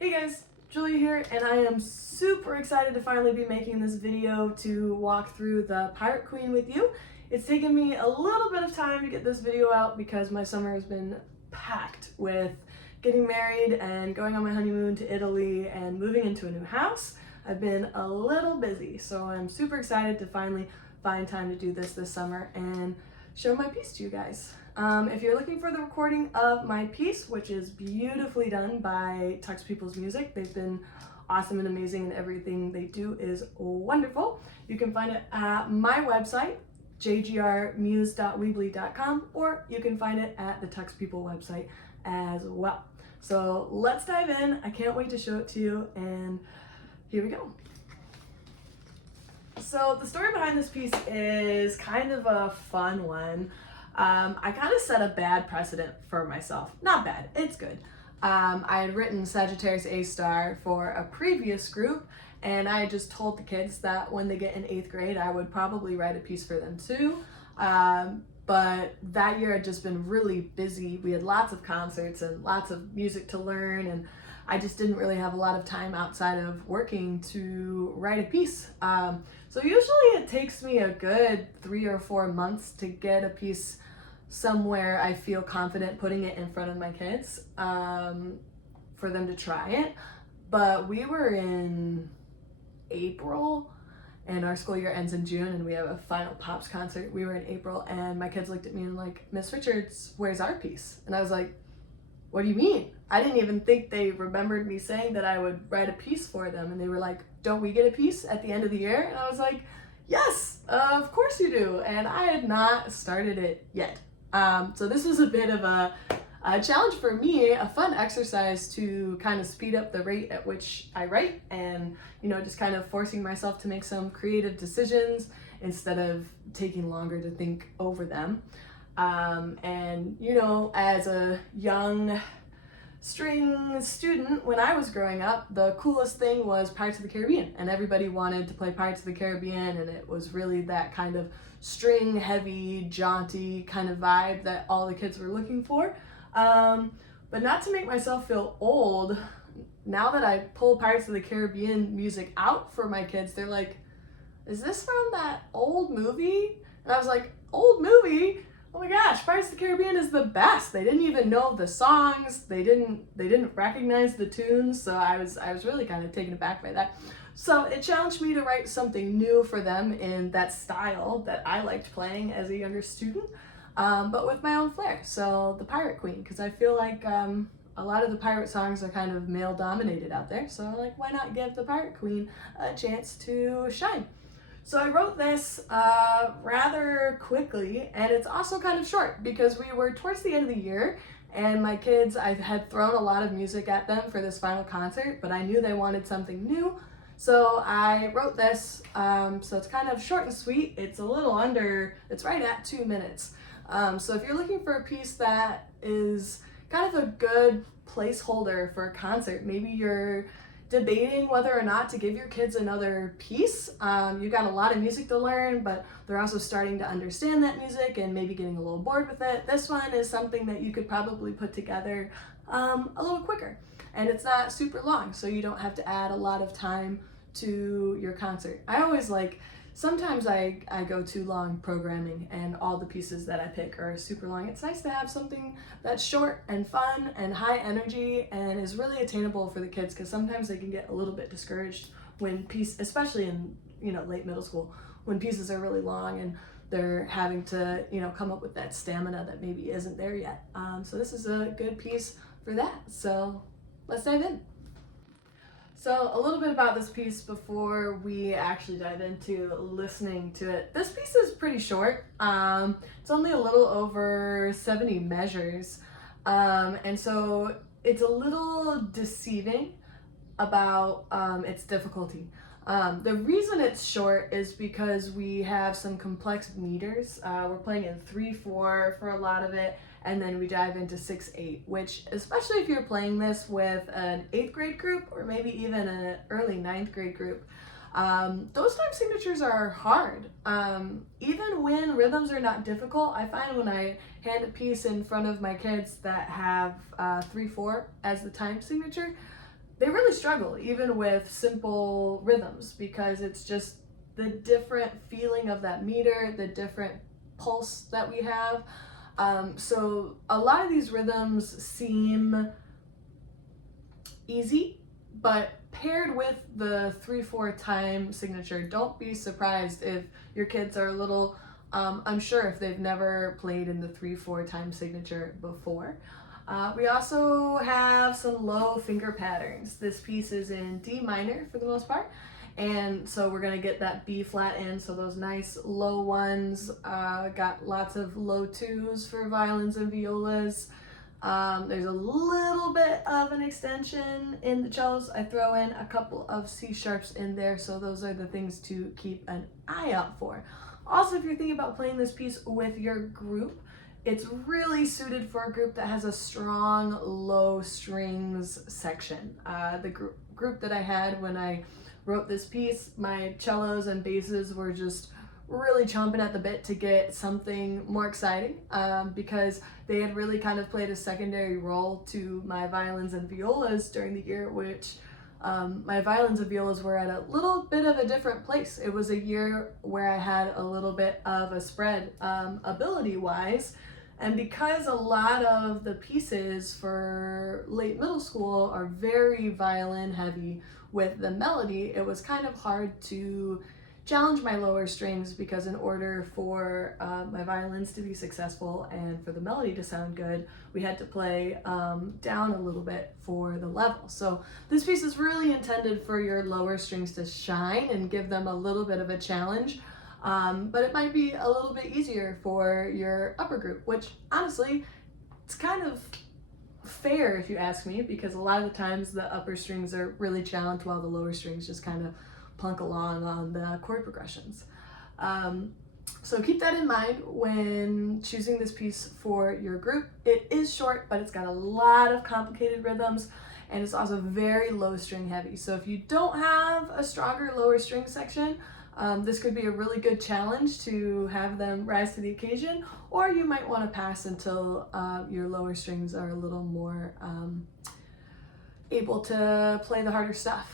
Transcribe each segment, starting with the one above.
Hey guys, Julie here, and I am super excited to finally be making this video to walk through the Pirate Queen with you. It's taken me a little bit of time to get this video out because my summer has been packed with getting married and going on my honeymoon to Italy and moving into a new house. I've been a little busy, so I'm super excited to finally find time to do this summer and show my piece to you guys. If you're looking for the recording of my piece, which is beautifully done by TUX People's Music, they've been awesome and amazing, and everything they do is wonderful. You can find it at my website, jgrmuse.weebly.com, or you can find it at the TUX People website as well. So let's dive in. I can't wait to show it to you, and here we go. So the story behind this piece is kind of a fun one. I kind of set a bad precedent for myself. Not bad, it's good. I had written Sagittarius A-star for a previous group, and I had just told the kids that when they get in 8th grade, I would probably write a piece for them too. But that year had just been really busy. We had lots of concerts and lots of music to learn, and I just didn't really have a lot of time outside of working to write a piece. So usually it takes me a good 3 or 4 months to get a piece somewhere I feel confident putting it in front of my kids for them to try it. But we were in April and our school year ends in June and we have a final Pops concert. We were in April and my kids looked at me and like, Miss Richards, where's our piece? And I was like, what do you mean? I didn't even think they remembered me saying that I would write a piece for them. And they were like, don't we get a piece at the end of the year? And I was like, yes, of course you do. And I had not started it yet. So this was a bit of a challenge for me, a fun exercise to kind of speed up the rate at which I write and, just kind of forcing myself to make some creative decisions instead of taking longer to think over them. And, as a young string student, when I was growing up, the coolest thing was Pirates of the Caribbean, and everybody wanted to play Pirates of the Caribbean, and it was really that kind of string heavy, jaunty kind of vibe that all the kids were looking for. But not to make myself feel old, now that I pull Pirates of the Caribbean music out for my kids, they're like, is this from that old movie? And I was like, old movie? Oh my gosh, Pirates of the Caribbean is the best. They didn't even know the songs. They didn't recognize the tunes. So I was really kind of taken aback by that. So it challenged me to write something new for them in that style that I liked playing as a younger student, but with my own flair. So the Pirate Queen, because I feel like a lot of the pirate songs are kind of male dominated out there. So I'm like, why not give the Pirate Queen a chance to shine? So I wrote this rather quickly, and it's also kind of short because we were towards the end of the year and my kids, I had thrown a lot of music at them for this final concert, but I knew they wanted something new. So I wrote this, so it's kind of short and sweet. It's it's right at 2 minutes. So if you're looking for a piece that is kind of a good placeholder for a concert, maybe you're debating whether or not to give your kids another piece. You got a lot of music to learn, but they're also starting to understand that music and maybe getting a little bored with it. This one is something that you could probably put together a little quicker. And it's not super long, so you don't have to add a lot of time to your concert. Sometimes I go too long programming and all the pieces that I pick are super long. It's nice to have something that's short and fun and high energy and is really attainable for the kids, because sometimes they can get a little bit discouraged when especially in late middle school, when pieces are really long and they're having to come up with that stamina that maybe isn't there yet. So this is a good piece for that. So let's dive in. So a little bit about this piece before we actually dive into listening to it. This piece is pretty short. It's only a little over 70 measures. And so it's a little deceiving about its difficulty. The reason it's short is because we have some complex meters. We're playing in 3/4 for a lot of it, and then we dive into 6/8, which, especially if you're playing this with an 8th grade group or maybe even an early 9th grade group, those time signatures are hard. Even when rhythms are not difficult, I find when I hand a piece in front of my kids that have 3/4 as the time signature, they really struggle even with simple rhythms because it's just the different feeling of that meter, the different pulse that we have. So a lot of these rhythms seem easy, but paired with the 3/4 time signature, don't be surprised if your kids are a little unsure if they've never played in the 3/4 time signature before. We also have some low finger patterns. This piece is in D minor for the most part, and so we're gonna get that B flat in, so those nice low ones. Got lots of low twos for violins and violas. There's a little bit of an extension in the cellos. I throw in a couple of C sharps in there, so those are the things to keep an eye out for. Also, if you're thinking about playing this piece with your group, it's really suited for a group that has a strong low strings section. The group that I had when I wrote this piece, my cellos and basses were just really chomping at the bit to get something more exciting because they had really kind of played a secondary role to my violins and violas during the year, which my violins and violas were at a little bit of a different place. It was a year where I had a little bit of a spread ability-wise, and because a lot of the pieces for late middle school are very violin heavy with the melody, it was kind of hard to challenge my lower strings because in order for my violins to be successful and for the melody to sound good, we had to play down a little bit for the level. So this piece is really intended for your lower strings to shine and give them a little bit of a challenge, but it might be a little bit easier for your upper group, which honestly, it's kind of fair if you ask me, because a lot of the times the upper strings are really challenged while the lower strings just kind of plunk along on the chord progressions. So keep that in mind when choosing this piece for your group. It is short, but it's got a lot of complicated rhythms, and it's also very low string heavy. So if you don't have a stronger lower string section, this could be a really good challenge to have them rise to the occasion, or you might want to pass until your lower strings are a little more able to play the harder stuff.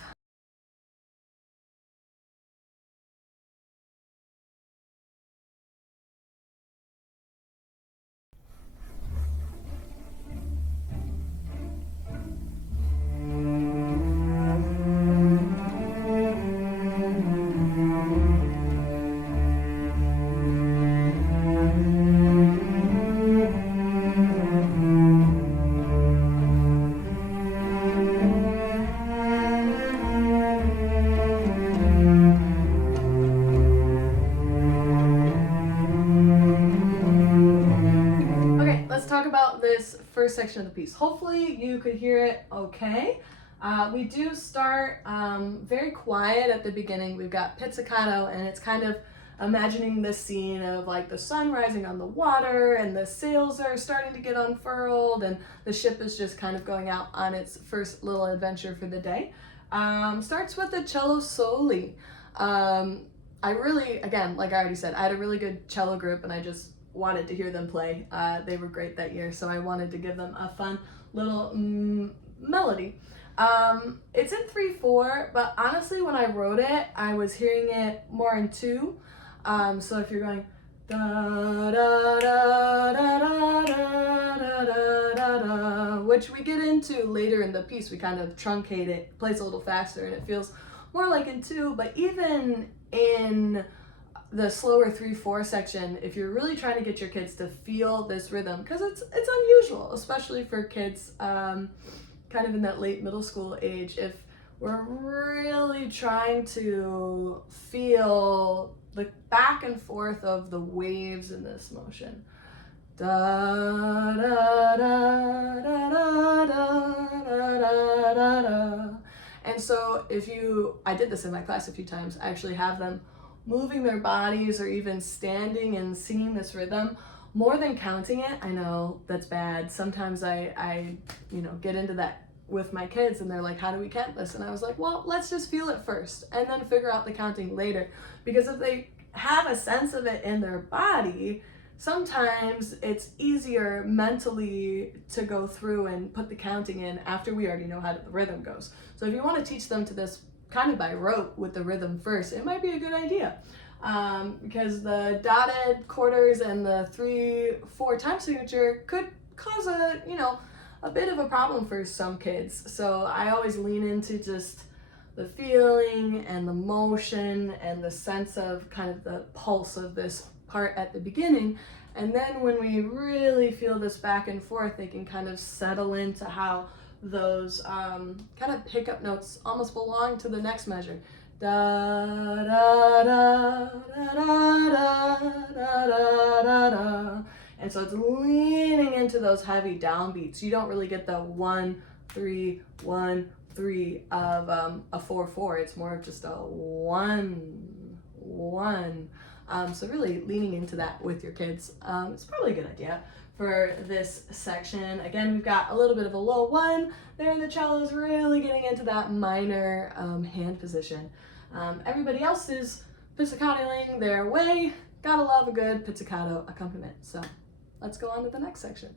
This first section of the piece. Hopefully you could hear it okay. We do start very quiet at the beginning. We've got pizzicato, and it's kind of imagining this scene of like the sun rising on the water and the sails are starting to get unfurled and the ship is just kind of going out on its first little adventure for the day. Starts with the cello soli. I really, again, like I already said, I had a really good cello group and I just wanted to hear them play. They were great that year, so I wanted to give them a fun little melody. It's in 3/4, but honestly when I wrote it, I was hearing it more in 2. So if you're going da da da da da da da da da, which we get into later in the piece, we kind of truncate it, plays a little faster, and it feels more like in 2, but even in the slower 3/4 section, if you're really trying to get your kids to feel this rhythm, because it's unusual, especially for kids kind of in that late middle school age, if we're really trying to feel the back and forth of the waves in this motion. Da da da da da da da da da. And so I did this in my class a few times, I actually have them moving their bodies or even standing and singing this rhythm more than counting it. I know that's bad. Sometimes I get into that with my kids and they're like, how do we count this? And I was like, well, let's just feel it first and then figure out the counting later. Because if they have a sense of it in their body, sometimes it's easier mentally to go through and put the counting in after we already know how the rhythm goes. So if you want to teach them to this kind of by rote with the rhythm first, it might be a good idea. Because the dotted quarters and the 3/4 time signature could cause a bit of a problem for some kids. So I always lean into just the feeling and the motion and the sense of kind of the pulse of this part at the beginning. And then when we really feel this back and forth, they can kind of settle into how those kind of pickup notes almost belong to the next measure. Da da da da da da da da da. And so it's leaning into those heavy downbeats. You don't really get the 1 3 1 3 of a 4/4. It's more of just a 1 1. So really leaning into that with your kids. It's probably a good idea for this section. Again, we've got a little bit of a low 1 there. The cello is really getting into that minor hand position. Everybody else is pizzicatoing their way. Gotta love a good pizzicato accompaniment. So let's go on to the next section.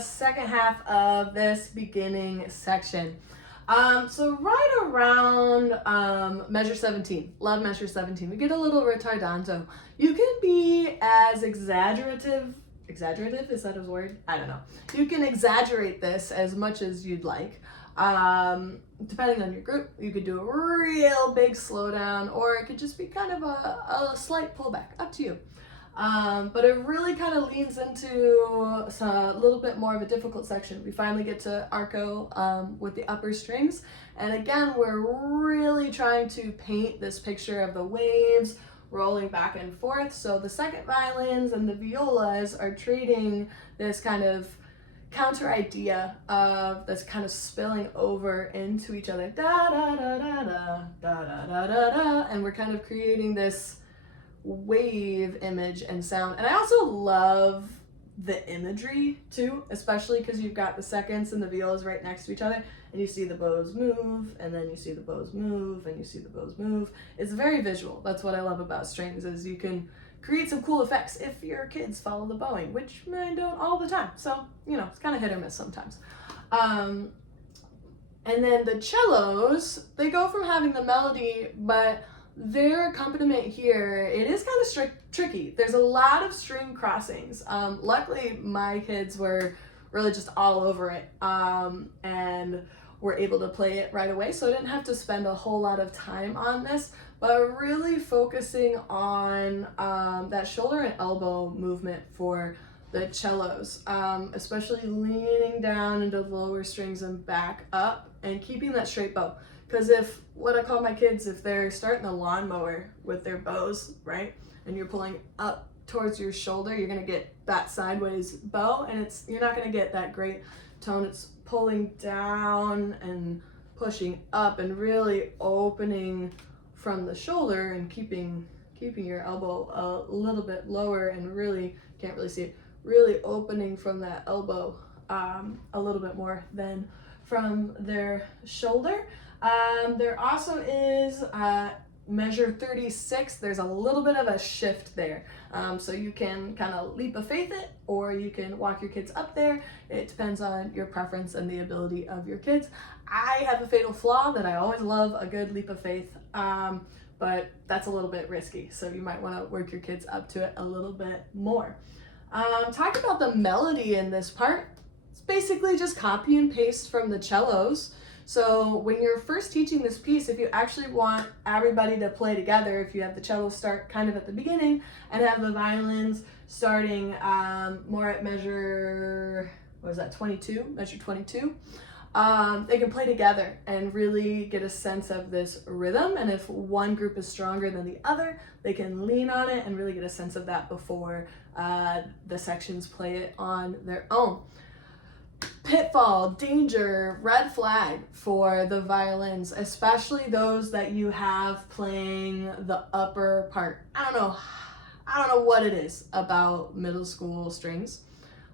Second half of this beginning section. So right around measure 17, love measure 17, we get a little ritardanzo. You can be as exaggerative, is that a word? I don't know. You can exaggerate this as much as you'd like. Depending on your group, you could do a real big slowdown, or it could just be kind of a slight pullback, up to you. But it really kind of leans into a little bit more of a difficult section. We finally get to arco with the upper strings. And again, we're really trying to paint this picture of the waves rolling back and forth. So the second violins and the violas are trading this kind of counter idea of this kind of spilling over into each other. Da da da da da da da da da da. And we're kind of creating this wave image and sound. And I also love the imagery too, especially because you've got the seconds and the violas right next to each other, and you see the bows move, and then you see the bows move, and you see the bows move. It's very visual. That's what I love about strings, is you can create some cool effects if your kids follow the bowing, which mine don't all the time. So, it's kind of hit or miss sometimes. And then the cellos, they go from having the melody, but their accompaniment here, it is kind of tricky. There's a lot of string crossings. Luckily, my kids were really just all over it and were able to play it right away, so I didn't have to spend a whole lot of time on this, but really focusing on that shoulder and elbow movement for the cellos, especially leaning down into the lower strings and back up and keeping that straight bow. Because if, what I call my kids, if they're starting the lawnmower with their bows, right, and you're pulling up towards your shoulder, you're going to get that sideways bow, and you're not going to get that great tone. It's pulling down and pushing up and really opening from the shoulder and keeping your elbow a little bit lower, and really, can't really see it, really opening from that elbow a little bit more than from their shoulder. There also is measure 36. There's a little bit of a shift there. So you can kind of leap of faith it, or you can walk your kids up there. It depends on your preference and the ability of your kids. I have a fatal flaw that I always love a good leap of faith, but that's a little bit risky. So you might want to work your kids up to it a little bit more. Talking about the melody in this part, it's basically just copy and paste from the cellos. So when you're first teaching this piece, if you actually want everybody to play together, if you have the cello start kind of at the beginning and have the violins starting more at measure, what is that, 22, measure 22, they can play together and really get a sense of this rhythm. And if one group is stronger than the other, they can lean on it and really get a sense of that before the sections play it on their own. Pitfall, danger, red flag for the violins, especially those that you have playing the upper part. I don't know what it is about middle school strings,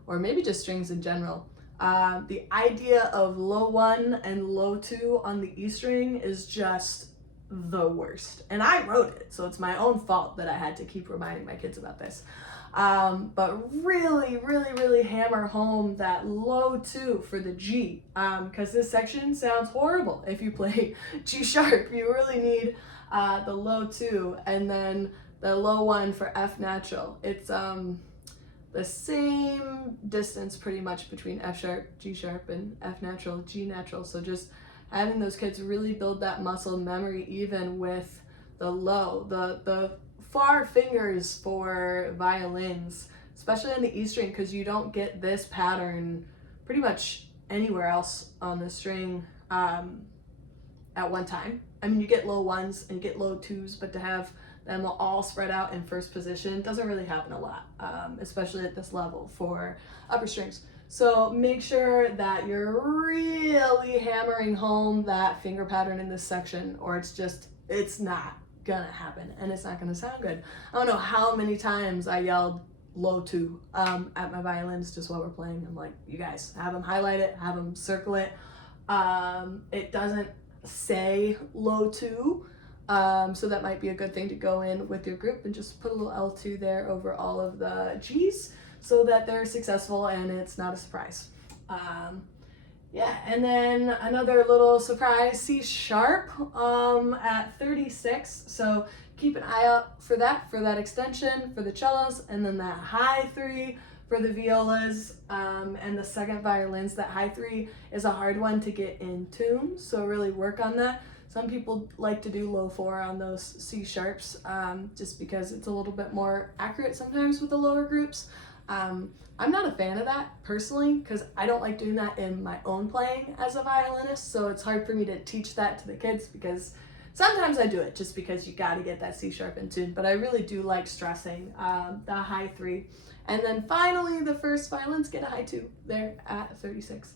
or maybe just strings in general. The idea of low 1 and low 2 on the E string is just the worst. And I wrote it, so it's my own fault that I had to keep reminding my kids about this. But really hammer home that low 2 for the G, because this section sounds horrible if you play G sharp. You really need the low 2, and then the low 1 for F natural. It's the same distance pretty much between F sharp, G sharp, and F natural, G natural. So just having those kids really build that muscle memory even with the low. The far fingers for violins, especially on the E string, because you don't get this pattern pretty much anywhere else on the string at one time. I mean, you get low 1s and you get low 2s, but to have them all spread out in first position doesn't really happen a lot, especially at this level for upper strings. So make sure that you're really hammering home that finger pattern in this section, or it's not gonna happen and it's not gonna sound good. I don't know how many times I yelled low 2 at my violins just while we're playing. I'm like, you guys, have them highlight it, have them circle it. It doesn't say low 2, so that might be a good thing to go in with your group and just put a little L2 there over all of the G's so that they're successful and it's not a surprise. Yeah, and then another little surprise, C sharp at 36. So keep an eye out for that extension for the cellos, and then that high 3 for the violas and the second violins. That high 3 is a hard one to get in tune, so really work on that. Some people like to do low 4 on those C sharps just because it's a little bit more accurate sometimes with the lower groups. I'm not a fan of that personally because I don't like doing that in my own playing as a violinist, so it's hard for me to teach that to the kids because sometimes I do it just because you got to get that C sharp in tune, but I really do like stressing the high 3. And then finally, the first violins get a high 2 there at 36,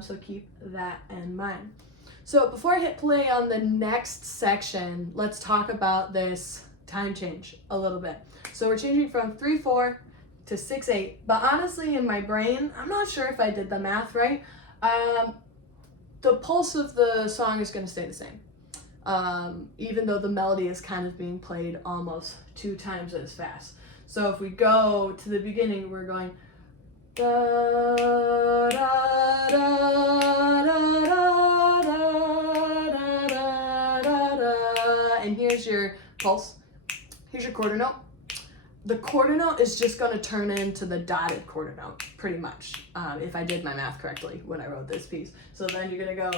so keep that in mind. So before I hit play on the next section, let's talk about this time change a little bit. So we're changing from 3/4 to 6/8, but honestly in my brain, I'm not sure if I did the math right. The pulse of the song is going to stay the same, even though the melody is kind of being played almost 2 times as fast. So if we go to the beginning, we're going da da da da da da da, and here's your pulse. Here's your quarter note. The quarter note is just going to turn into the dotted quarter note, pretty much, if I did my math correctly when I wrote this piece. So then you're going to go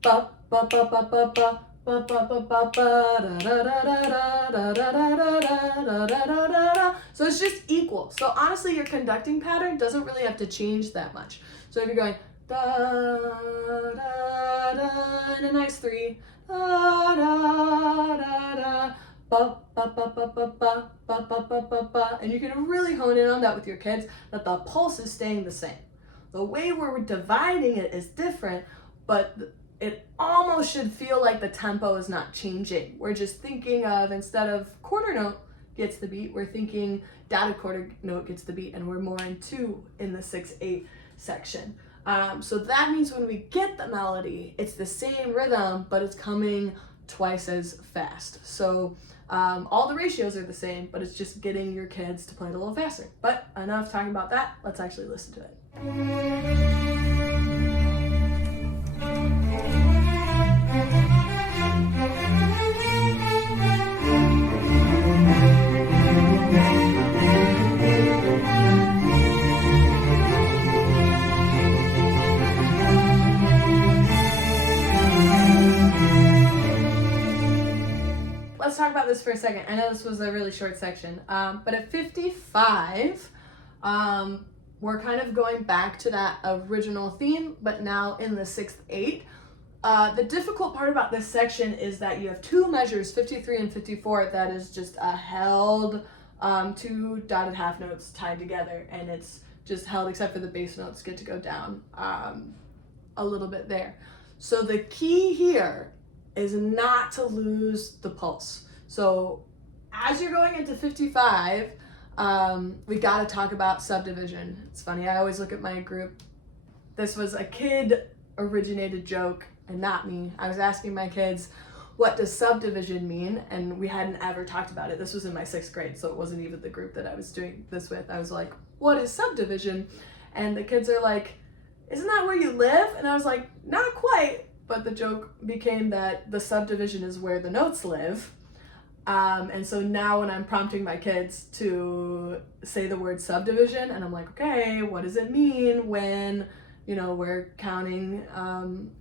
ba ba ba ba ba ba ba ba ba ba da da da da da da da da da da da. So it's just equal. So honestly, your conducting pattern doesn't really have to change that much. So if you're going da da da and a nice 3, da da da da. Ba, ba, ba, ba, ba, ba, ba, ba, ba, ba, ba. And you can really hone in on that with your kids, that the pulse is staying the same. The way we're dividing it is different, but it almost should feel like the tempo is not changing. We're just thinking of, instead of quarter note gets the beat, we're thinking dotted quarter note gets the beat, and we're more in 2 in the 6/8 section. So that means when we get the melody, it's the same rhythm, but it's coming twice as fast. So all the ratios are the same, but it's just getting your kids to play it a little faster. But enough talking about that. Let's actually listen to it. Let's talk about this for a second. I know this was a really short section, but at 55, we're kind of going back to that original theme, but now in the 6/8. The difficult part about this section is that you have two measures, 53 and 54, that is just a held two dotted half notes tied together, and it's just held except for the bass notes get to go down a little bit there. So the key here is not to lose the pulse. So as you're going into 55, we got to talk about subdivision. It's funny, I always look at my group. This was a kid originated joke and not me. I was asking my kids, what does subdivision mean? And we hadn't ever talked about it. This was in my 6th grade, so it wasn't even the group that I was doing this with. I was like, what is subdivision? And the kids are like, isn't that where you live? And I was like, not quite. But the joke became that the subdivision is where the notes live. And so now when I'm prompting my kids to say the word subdivision, and I'm like, okay, what does it mean when, you know, we're counting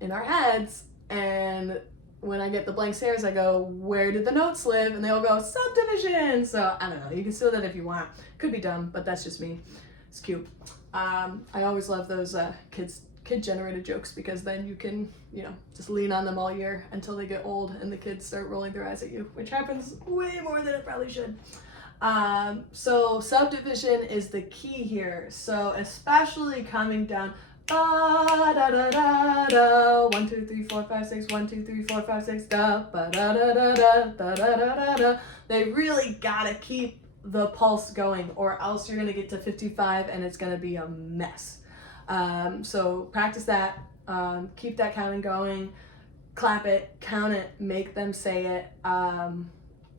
in our heads? And when I get the blank stares, I go, where did the notes live? And they all go, subdivision. So I don't know, you can steal that if you want. Could be dumb, but that's just me. It's cute. I always love those kid-generated jokes, because then you can, you know, just lean on them all year until they get old and the kids start rolling their eyes at you, which happens way more than it probably should. So subdivision is the key here. So especially coming down, da da da da da, 1 2 3 4 5 6, 1 2 3 4 5 6, da ba da da da da da da da da. They really gotta keep the pulse going, or else you're gonna get to 55 and it's gonna be a mess. So practice that, keep that counting going, clap it, count it, make them say it.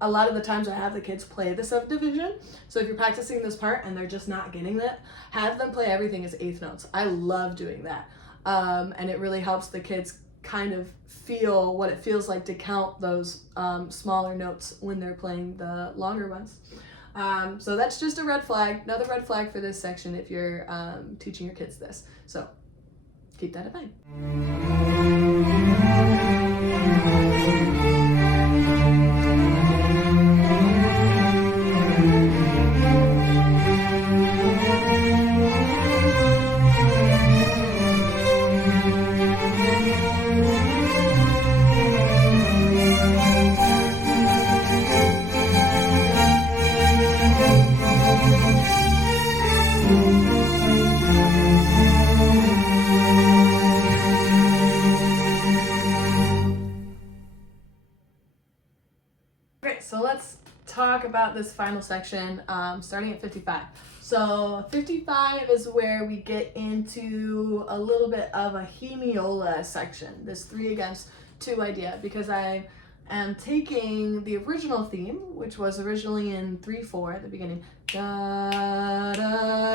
A lot of the times I have the kids play the subdivision. So if you're practicing this part and they're just not getting it, have them play everything as 8th notes. I love doing that. And it really helps the kids kind of feel what it feels like to count those smaller notes when they're playing the longer ones. So that's just a red flag, another red flag for this section if you're teaching your kids this. So keep that in mind. So let's talk about this final section, starting at 55. So 55 is where we get into a little bit of a hemiola section, this 3 against 2 idea, because I am taking the original theme, which was originally in 3/4 at the beginning, da da da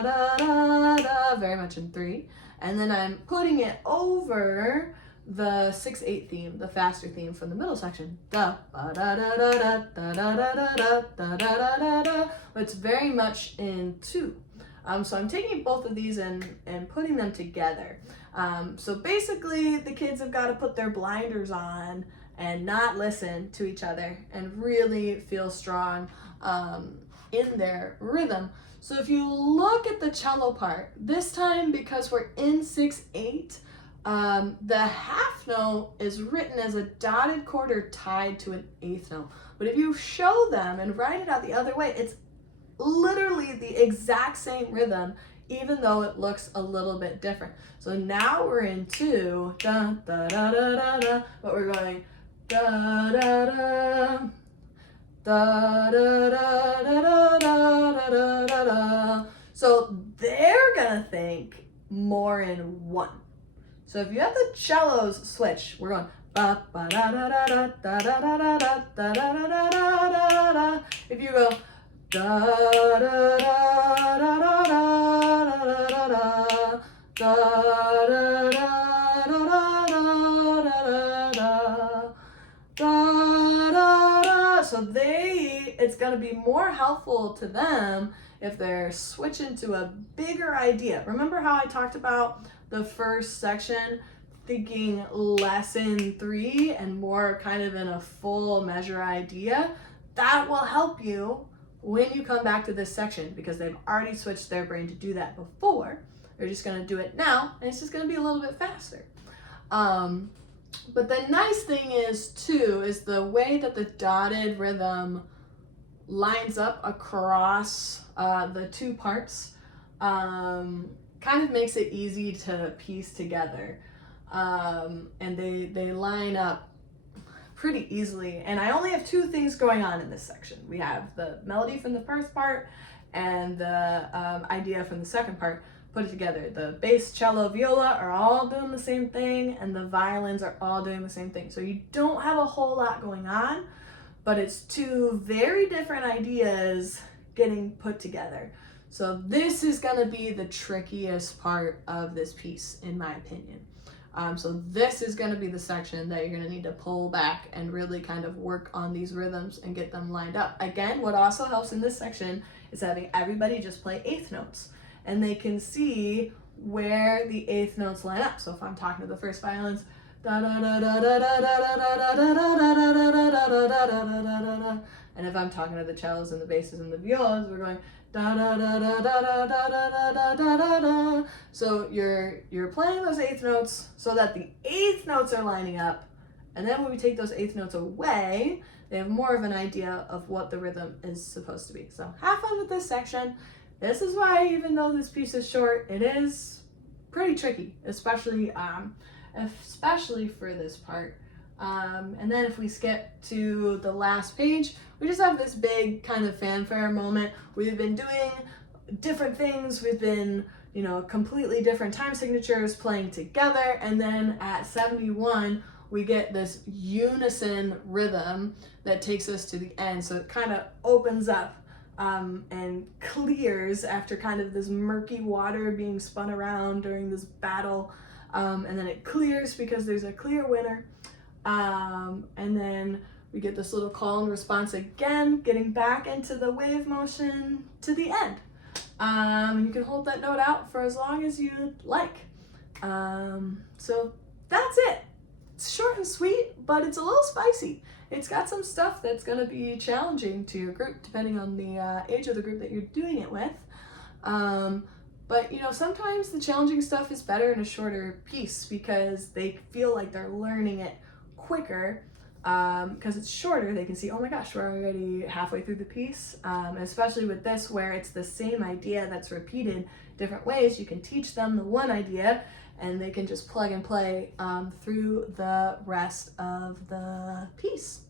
da da da, very much in 3, and then I'm putting it over the 6/8 theme, the faster theme from the middle section, da ba da da da da da da da da da da da da da. It's very much in 2. So I'm taking both of these and putting them together. So basically, the kids have got to put their blinders on and not listen to each other and really feel strong in their rhythm. So if you look at the cello part, this time because we're in 6/8, the half note is written as a dotted quarter tied to an 8th note. But if you show them and write it out the other way, it's literally the exact same rhythm, even though it looks a little bit different. So now we're in 2, da da da da da da, but we're going da da da da da da da da da da da da. So they're gonna think more in 1. So if you have the cellos switch, we're going ba ba da da da da da da da da da da da da da da. If you go da da da da da da da da da da da. So it's gonna be more helpful to them if they're switching to a bigger idea. Remember how I talked about the first section, thinking less in 3 and more kind of in a full measure idea? That will help you when you come back to this section, because they've already switched their brain to do that before, they're just going to do it now, and it's just going to be a little bit faster. But the nice thing is too, is the way that the dotted rhythm lines up across the two parts kind of makes it easy to piece together. And they line up pretty easily. And I only have two things going on in this section. We have the melody from the first part and the idea from the second part put it together. The bass, cello, viola are all doing the same thing, and the violins are all doing the same thing. So you don't have a whole lot going on, but it's two very different ideas getting put together. So this is gonna be the trickiest part of this piece, in my opinion. So this is gonna be the section that you're gonna need to pull back and really kind of work on these rhythms and get them lined up. Again, what also helps in this section is having everybody just play eighth notes, and they can see where the eighth notes line up. So if I'm talking to the first violins, and if I'm talking to the cellos and the basses and the violas, we're going da da da da da da da da da da da. So you're playing those eighth notes so that the eighth notes are lining up, and then when we take those eighth notes away, they have more of an idea of what the rhythm is supposed to be. So have fun with this section. This is why, even though this piece is short, it is pretty tricky, especially for this part. And then if we skip to the last page, we just have this big kind of fanfare moment. We've been doing different things. We've been, completely different time signatures playing together. And then at 71, we get this unison rhythm that takes us to the end. So it kind of opens up and clears after kind of this murky water being spun around during this battle. And then it clears because there's a clear winner. And then we get this little call and response again, getting back into the wave motion to the end. You can hold that note out for as long as you like. So that's it. It's short and sweet, but it's a little spicy. It's got some stuff that's going to be challenging to your group, depending on the age of the group that you're doing it with. But sometimes the challenging stuff is better in a shorter piece because they feel like they're learning it quicker. Because it's shorter, they can see, oh my gosh, we're already halfway through the piece. Especially with this, where it's the same idea that's repeated different ways, you can teach them the one idea and they can just plug and play through the rest of the piece.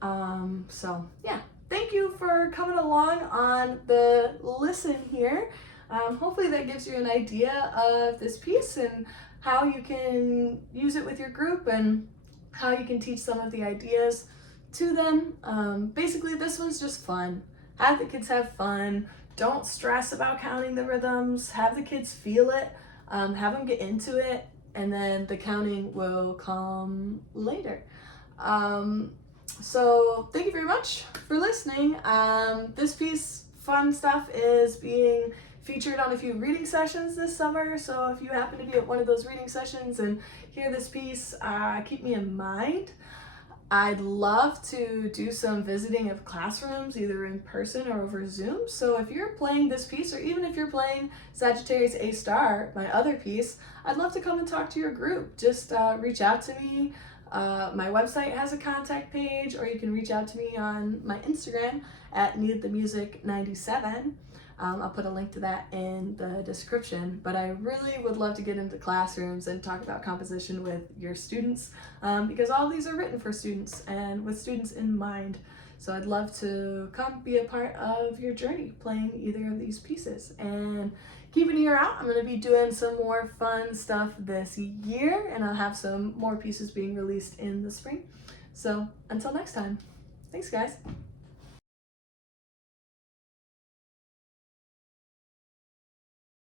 So yeah, thank you for coming along on the listen here. Hopefully that gives you an idea of this piece and how you can use it with your group and how you can teach some of the ideas to them. Basically, this one's just fun. Have the kids have fun. Don't stress about counting the rhythms. Have the kids feel it. Have them get into it, and then the counting will come later. So thank you very much for listening. This piece, fun stuff, is being featured on a few reading sessions this summer. So if you happen to be at one of those reading sessions and hear this piece, keep me in mind. I'd love to do some visiting of classrooms, either in person or over Zoom. So if you're playing this piece, or even if you're playing Sagittarius A Star, my other piece, I'd love to come and talk to your group. Just reach out to me. My website has a contact page, or you can reach out to me on my Instagram at needthemusic97. I'll put a link to that in the description, but I really would love to get into classrooms and talk about composition with your students, because all these are written for students and with students in mind. So I'd love to come be a part of your journey playing either of these pieces. And keep an ear out. I'm going to be doing some more fun stuff this year, and I'll have some more pieces being released in the spring. So until next time, thanks guys.